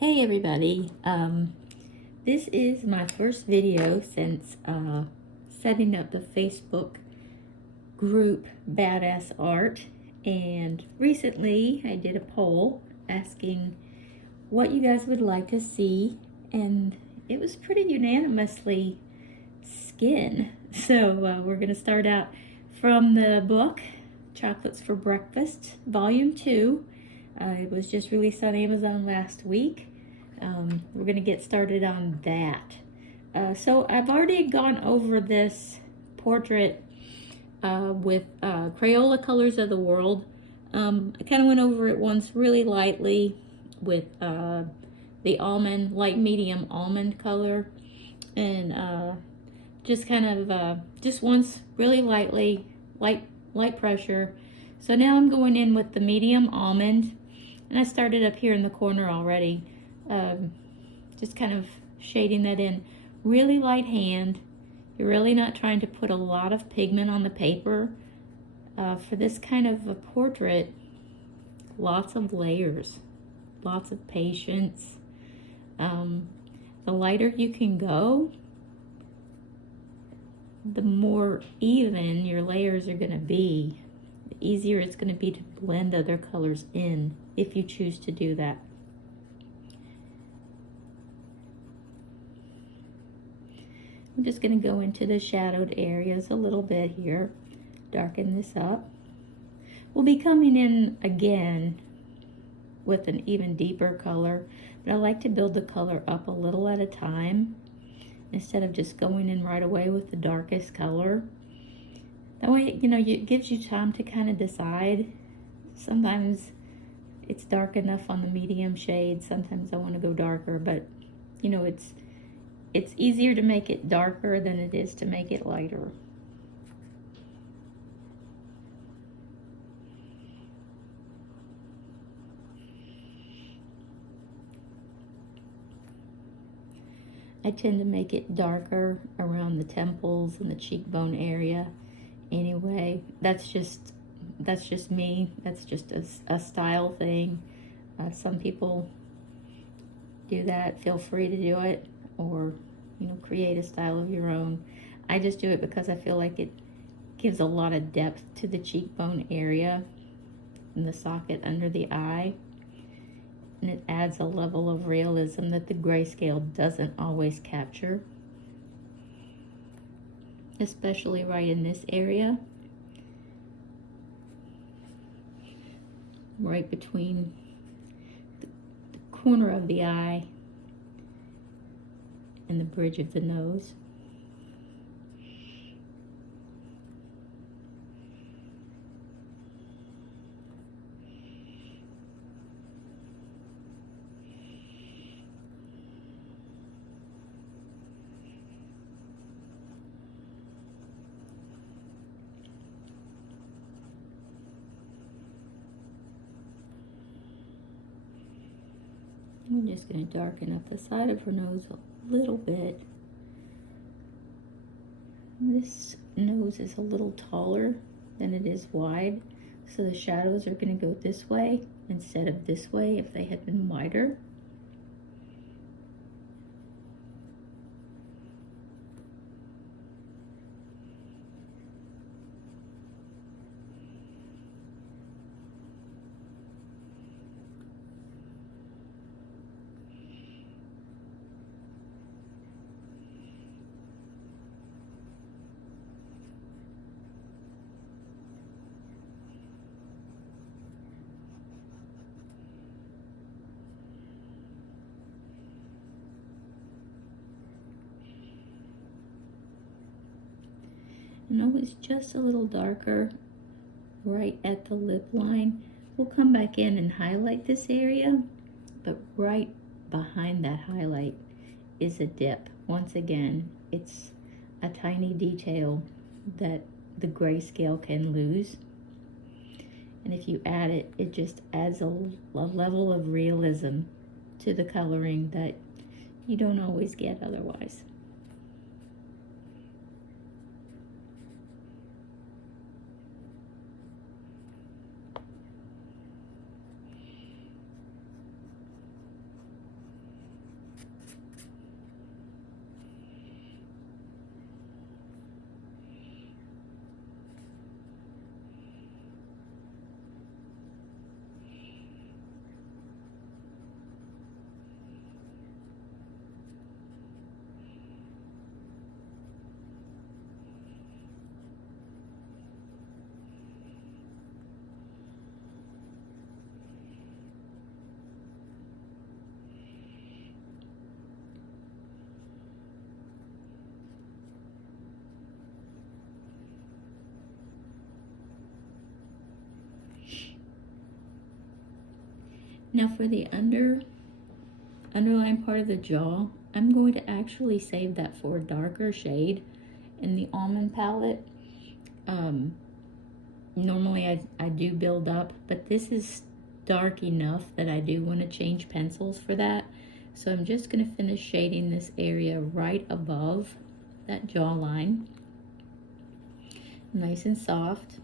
Hey everybody, this is my first video since setting up the Facebook group Badass Art, and recently I did a poll asking what you guys would like to see, and it was pretty unanimously skin. So we're going to start out from the book Chocolates for Breakfast Volume 2. It was just released on Amazon last week. We're going to get started on that. So I've already gone over this portrait with Crayola Colors of the World. I kind of went over it once really lightly with the almond, light medium almond color, and just kind of just once really lightly, light pressure. So now I'm going in with the medium almond, and I started up here in the corner already, just kind of shading that in. Really light hand. You're really not trying to put a lot of pigment on the paper. For this kind of a portrait, lots of layers, lots of patience. The lighter you can go, the more even your layers are going to be. The easier it's going to be to blend other colors in if you choose to do that. I'm just going to go into the shadowed areas a little bit here, darken this up. We'll be coming in again with an even deeper color, but I like to build the color up a little at a time instead of just going in right away with the darkest color. That way, you know, it gives you time to kind of decide. Sometimes it's dark enough on the medium shade, sometimes I want to go darker, but you know, it's easier to make it darker than it is to make it lighter. I tend to make it darker around the temples and the cheekbone area. Anyway, that's just me. That's just a style thing. Some people do that. Feel free to do it, or you know, create a style of your own. I just do it because I feel like it gives a lot of depth to the cheekbone area and the socket under the eye. And it adds a level of realism that the grayscale doesn't always capture, especially right in this area, right between the corner of the eye and the bridge of the nose. I'm just going to darken up the side of her nose a little bit. This nose is a little taller than it is wide, so the shadows are going to go this way instead of this way if they had been wider. And always just a little darker right at the lip line. We'll come back in and highlight this area, but right behind that highlight is a dip. Once again, it's a tiny detail that the grayscale can lose. And if you add it, it just adds a level of realism to the coloring that you don't always get otherwise. Now for the underlying part of the jaw, I'm going to actually save that for a darker shade in the almond palette. Normally I do build up, but this is dark enough that I do want to change pencils for that. So I'm just going to finish shading this area right above that jawline. Nice and soft.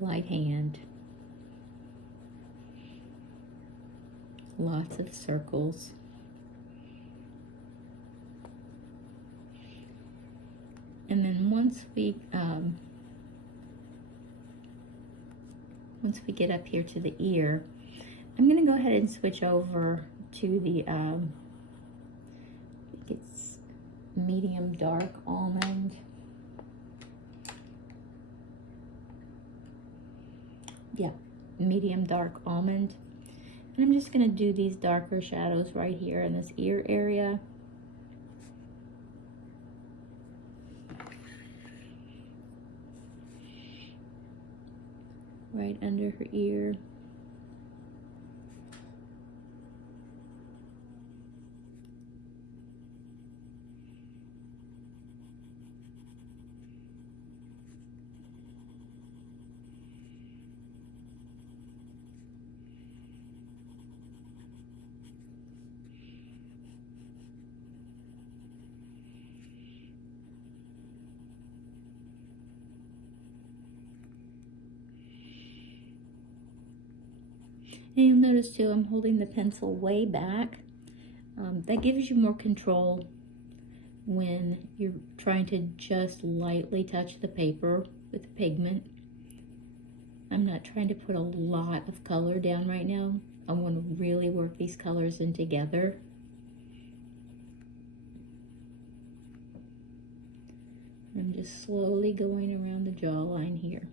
Light hand. Lots of circles. And then once we get up here to the ear, I'm going to go ahead and switch over to the I think it's medium dark almond. Yeah, medium dark almond. And I'm just going to do these darker shadows right here in this ear area. Right under her ear. And you'll notice too, I'm holding the pencil way back. That gives you more control when you're trying to just lightly touch the paper with the pigment. I'm not trying to put a lot of color down right now. I want to really work these colors in together. I'm just slowly going around the jawline here.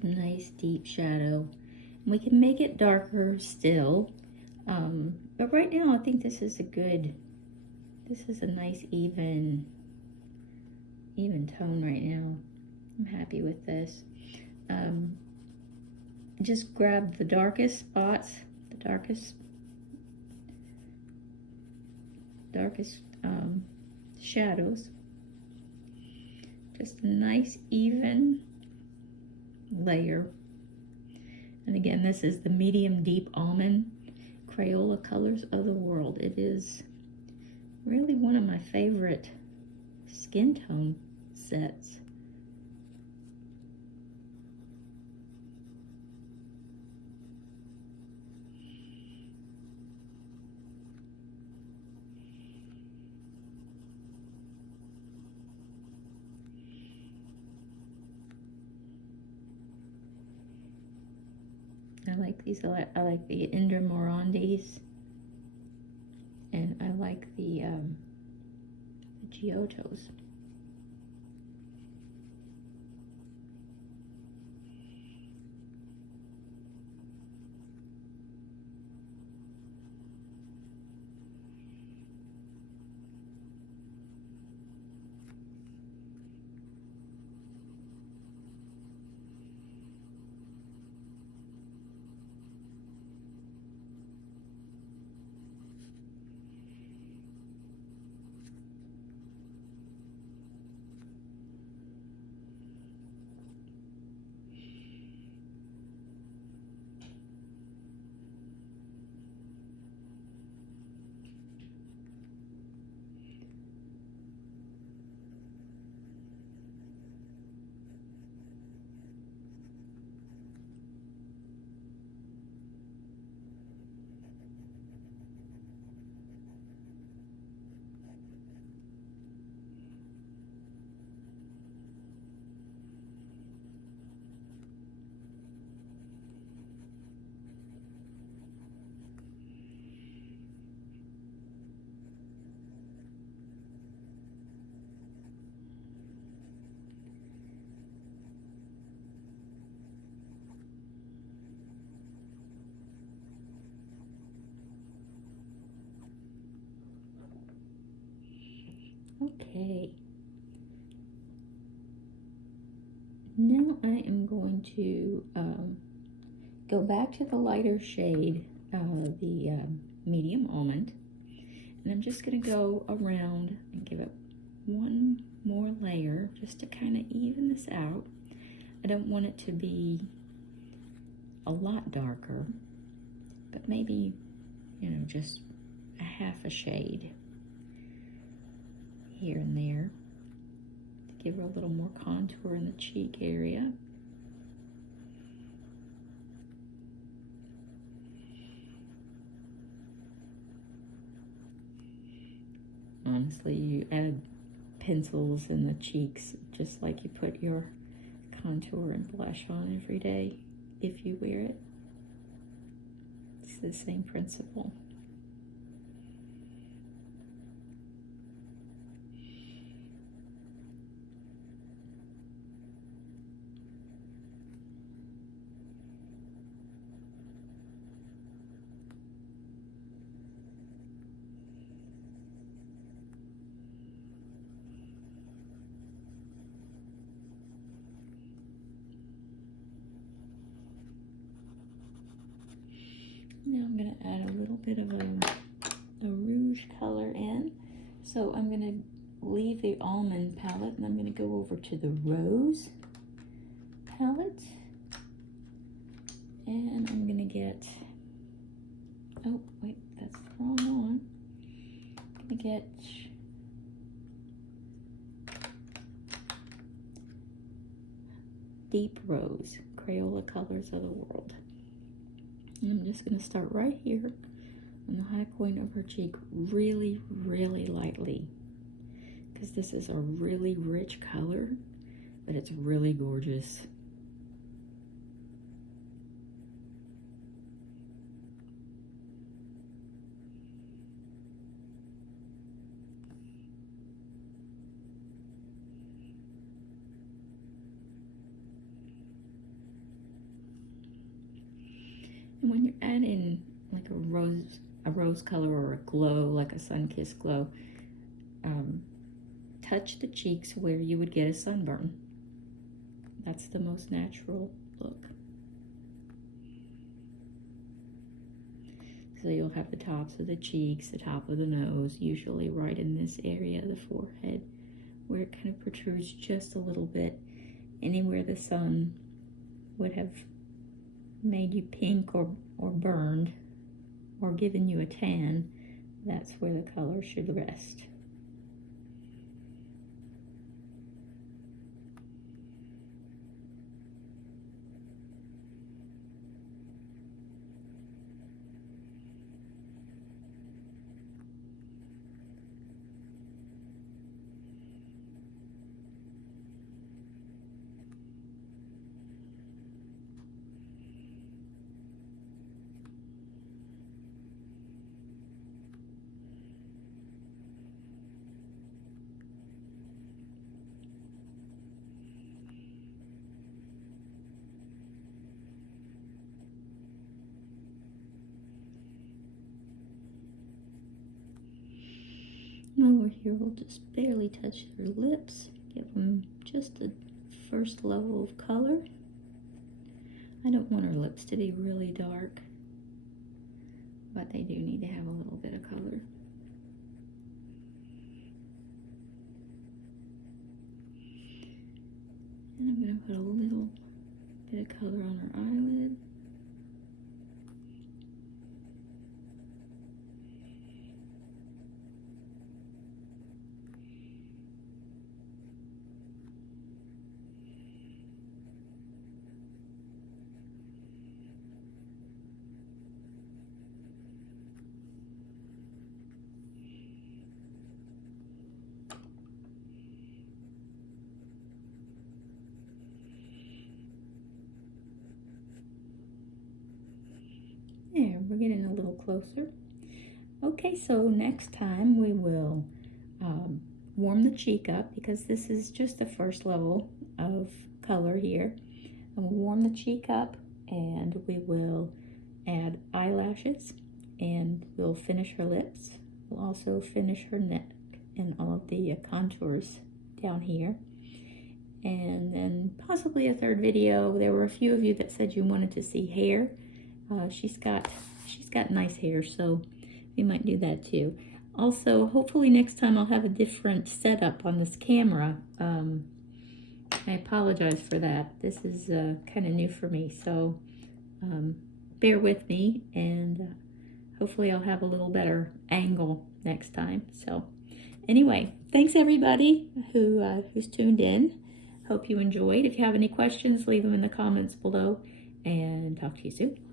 Some nice deep shadow. We can make it darker still, but right now I think this is a nice even tone right now. I'm happy with this. Just grab the darkest spots, the darkest shadows. Just a nice even layer. And again, this is the medium deep almond Crayola Colors of the World. It is really one of my favorite skin tone sets. I like these. I like the Ender Morandis, and I like the Giottos. Okay. Now I am going to go back to the lighter shade, the medium almond, and I'm just going to go around and give it one more layer just to kind of even this out. I don't want it to be a lot darker, but maybe, you know, just a half a shade here and there to give her a little more contour in the cheek area. Honestly, you add pencils in the cheeks just like you put your contour and blush on every day if you wear it. It's the same principle. Now I'm going to add a little bit of a rouge color in. So I'm going to leave the almond palette and I'm going to go over to the rose palette. And I'm going to get, oh wait, that's the wrong one. I'm going to get Deep Rose, Crayola Colors of the World. And I'm just going to start right here on the high point of her cheek, really, really lightly, because this is a really rich color, but it's really gorgeous. And when you're adding like a rose color or a glow, like a sun-kissed glow, touch the cheeks where you would get a sunburn. That's the most natural look. So you'll have the tops of the cheeks, the top of the nose, usually right in this area of the forehead, where it kind of protrudes just a little bit. Anywhere the sun would have made you pink or burned or given you a tan, that's where the color should rest. Over here, we'll just barely touch their lips, give them just the first level of color. I don't want her lips to be really dark, but they do need to have a little bit of color. And I'm going to put a little bit of color on her eyelid. There, we're getting a little closer. Okay, so next time we will warm the cheek up, because this is just the first level of color here. And we'll warm the cheek up, and we will add eyelashes, and we'll finish her lips. We'll also finish her neck. and all of the contours down here. And then possibly a third video. There were a few of you that said you wanted to see hair. She's got nice hair, so we might do that too. Also, hopefully next time I'll have a different setup on this camera. I apologize for that. This is kind of new for me, so bear with me, and hopefully I'll have a little better angle next time. So anyway, thanks everybody who's tuned in. Hope you enjoyed. If you have any questions, leave them in the comments below, and talk to you soon.